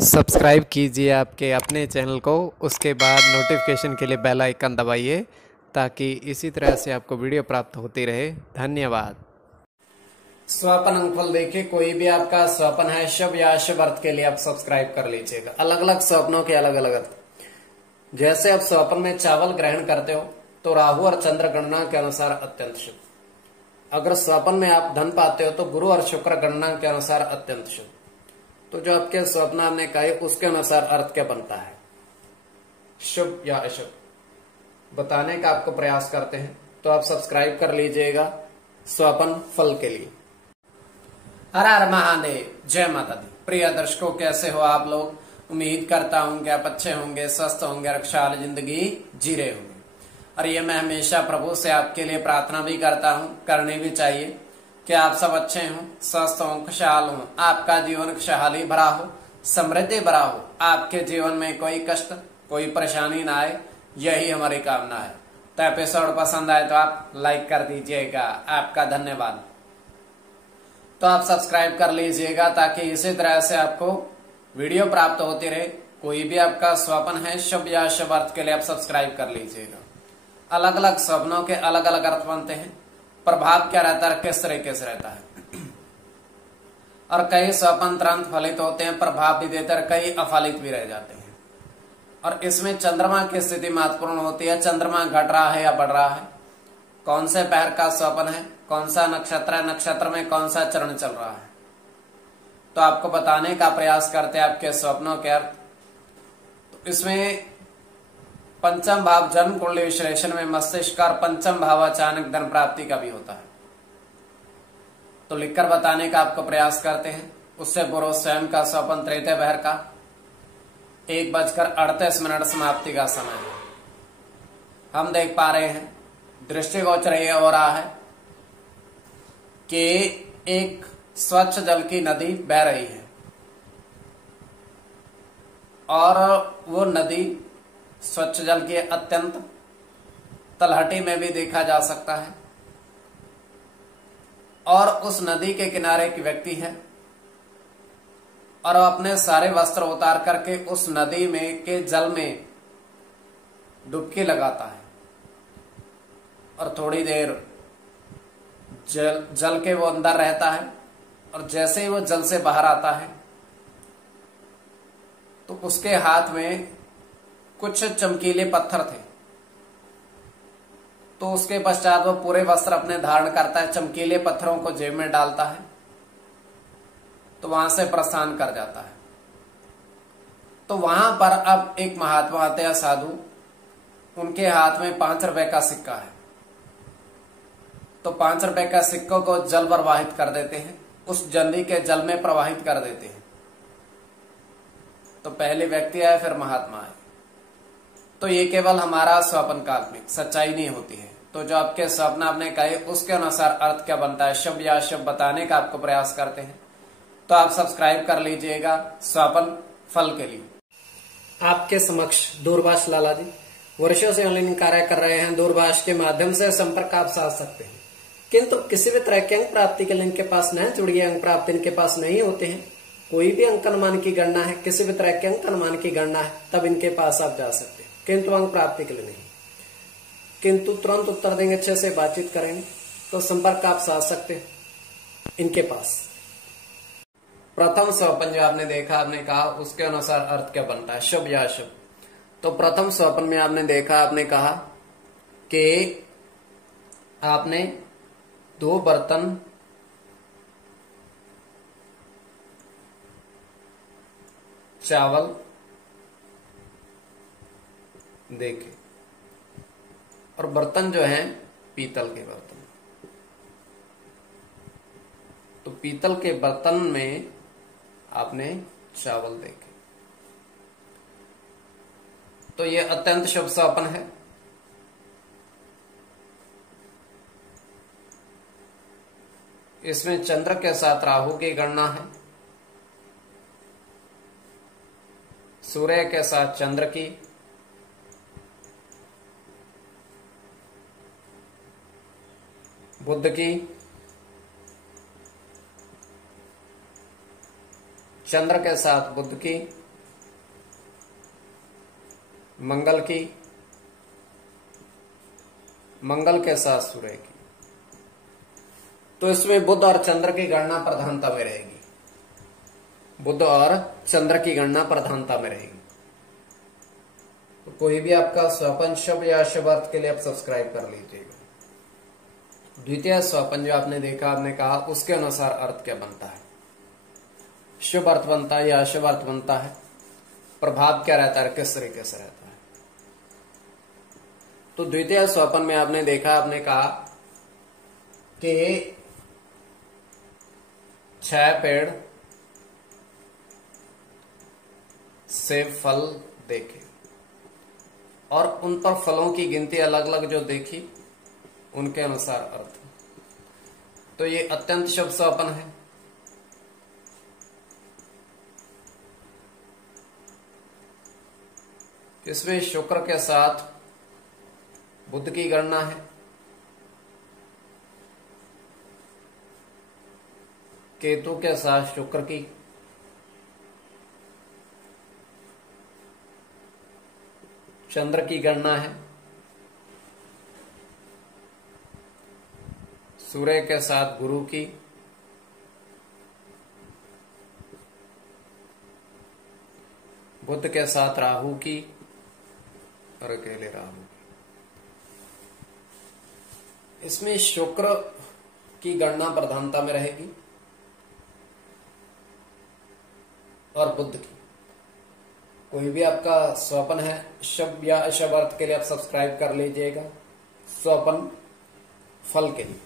Subscribe कीजिए आपके अपने चैनल को, उसके बाद नोटिफिकेशन के लिए बेल आइकन दबाइए ताकि इसी तरह से आपको वीडियो प्राप्त होती रहे। धन्यवाद। स्वपन अंकफल देखिए, कोई भी आपका स्वपन है शुभ या अशुभ अर्थ के लिए आप सब्सक्राइब कर लीजिएगा। अलग अलग स्वप्नों के अलग अलग अर्थ। जैसे आप स्वप्न में चावल ग्रहण करते हो तो राहु और चंद्र गणना के अनुसार अत्यंत शुभ। अगर स्वप्न में आप धन पाते हो तो गुरु और शुक्र गणना के अनुसार अत्यंत शुभ। तो जो आपके स्वप्न आपने कहे उसके अनुसार अर्थ क्या बनता है, शुभ या अशुभ, बताने का आपको प्रयास करते हैं। तो आप सब्सक्राइब कर लीजिएगा स्वपन फल के लिए। हर हर महादेव, जय माता दी। प्रिय दर्शकों, कैसे हो आप लोग? उम्मीद करता हूं कि आप अच्छे होंगे, स्वस्थ होंगे, रक्षाल जिंदगी जी रहे होंगे। और ये मैं हमेशा प्रभु से आपके लिए प्रार्थना भी करता हूं, करनी भी चाहिए कि आप सब अच्छे हों, स्वस्थ हों, खुशहाल हों, आपका जीवन खुशहाली भरा हो, समृद्धि भरा हो, आपके जीवन में कोई कष्ट कोई परेशानी ना आए, यही हमारी कामना है। तो एपिसोड पसंद आए तो आप लाइक कर दीजिएगा, आपका धन्यवाद। तो आप सब्सक्राइब कर लीजिएगा ताकि इसी तरह से आपको वीडियो प्राप्त होती रहे। कोई भी आपका स्वप्न है शुभ या अशुभ अर्थ के लिए आप सब्सक्राइब कर लीजिएगा। अलग अलग स्वप्नों के अलग अलग अर्थ बनते हैं। प्रभाव क्या रहता है, किस तरीके से रहता है। और कई स्वप्न तुरंत फलित होते हैं, प्रभाव भी देते हैं, कई अफलित भी रह जाते हैं। और इसमें चंद्रमा की स्थिति महत्वपूर्ण होती है। चंद्रमा घट रहा है या बढ़ रहा है, कौन से पैर का स्वप्न है, कौन सा नक्षत्र है, नक्षत्र में कौन सा चरण चल रहा है, तो आपको बताने का प्रयास करते हैं आपके स्वप्नों के अर्थ। तो इसमें पंचम भाव जन्म कुंडली विश्लेषण में मस्तिष्क और पंचम भाव अचानक धन प्राप्ति का भी होता है। तो लिखकर बताने का आपको प्रयास करते हैं। उससे पूर्व स्वयं का स्वप्न तृतीय पहर का 1:38 समाप्ति का समय है। हम देख पा रहे हैं, दृष्टिगोचर यह हो रहा है कि एक स्वच्छ जल की नदी बह रही है और वो नदी स्वच्छ जल की अत्यंत तलहटी में भी देखा जा सकता है। और उस नदी के किनारे एक व्यक्ति है और वो अपने सारे वस्त्र उतार करके उस नदी में के जल में डुबकी लगाता है और थोड़ी देर जल के वो अंदर रहता है। और जैसे ही वो जल से बाहर आता है तो उसके हाथ में कुछ चमकीले पत्थर थे। तो उसके पश्चात वो पूरे वस्त्र अपने धारण करता है, चमकीले पत्थरों को जेब में डालता है, तो वहां से प्रस्थान कर जाता है। तो वहां पर अब एक महात्मा आते हैं, साधु। उनके हाथ में 5 रुपए का सिक्का है। तो 5 रुपए का सिक्कों को जल प्रवाहित कर देते हैं, उस जल्दी के जल में प्रवाहित कर देते हैं। तो पहले व्यक्ति आए, फिर महात्मा आए। तो ये केवल हमारा स्वप्न काल्पनिक, सच्चाई नहीं होती है। तो जो आपके स्वप्न आपने कहे उसके अनुसार अर्थ क्या बनता है, शुभ या अशुभ, बताने का आपको प्रयास करते हैं। तो आप सब्सक्राइब कर लीजिएगा स्वपन फल के लिए। आपके समक्ष दूरभाष लाला जी वर्षों से ऑनलाइन कार्य कर रहे हैं। दूरभाष के माध्यम से संपर्क आप साध सकते हैं, किंतु किसी भी तरह के अंक प्राप्ति के लिए इनके पास न जुड़िए। अंक प्राप्ति इनके पास नहीं होते हैं। कोई भी अंक अनुमान की गणना है, किसी भी तरह के अंक अनुमान की गणना है, तब इनके पास आप जा सकते हैं, किंतु अंक प्राप्ति के लिए नहीं। किंतु तुरंत उत्तर देंगे, अच्छे से बातचीत करेंगे, तो संपर्क आप साध सकते हैं इनके पास। प्रथम स्वप्न जो आपने देखा, आपने कहा उसके अनुसार अर्थ क्या बनता है, शुभ या अशुभ। तो प्रथम स्वप्न में आपने देखा, आपने कहा कि आपने 2 बर्तन चावल देखे और बर्तन जो हैं पीतल के बर्तन। तो पीतल के बर्तन में आपने चावल देखे। तो ये अत्यंत शुभ स्वप्न है। इसमें चंद्र के साथ राहु की गणना है, सूर्य के साथ चंद्र की, बुध की, चंद्र के साथ बुध की मंगल के साथ सूर्य की, तो इसमें बुध और चंद्र की गणना प्रधानता में रहेगी। बुध और चंद्र की गणना प्रधानता में रहेगी। तो कोई भी आपका स्वपन शुभ या शुभ अर्थ के लिए आप सब्सक्राइब कर लीजिएगा। द्वितीय स्वपन जो आपने देखा, आपने कहा उसके अनुसार अर्थ क्या बनता है, शुभ अर्थ बनता है या अशुभ अर्थ बनता है, प्रभाव क्या रहता है, किस तरीके से रहता है। तो द्वितीय स्वपन में आपने देखा, आपने कहा कि 6 पेड़ से फल देखे और उन पर फलों की गिनती अलग अलग जो देखी, उनके अनुसार अर्थ। तो ये अत्यंत शुभ स्वपन है। इसमें शुक्र के साथ बुध की गणना है, केतु के साथ शुक्र की, चंद्र की गणना है, सूर्य के साथ गुरु की, बुध के साथ राहु की और अकेले राहु की। इसमें शुक्र की गणना प्रधानता में रहेगी और बुध की। कोई भी आपका स्वपन है शुभ या अशुभ अर्थ के लिए आप सब्सक्राइब कर लीजिएगा, स्वपन फल के लिए।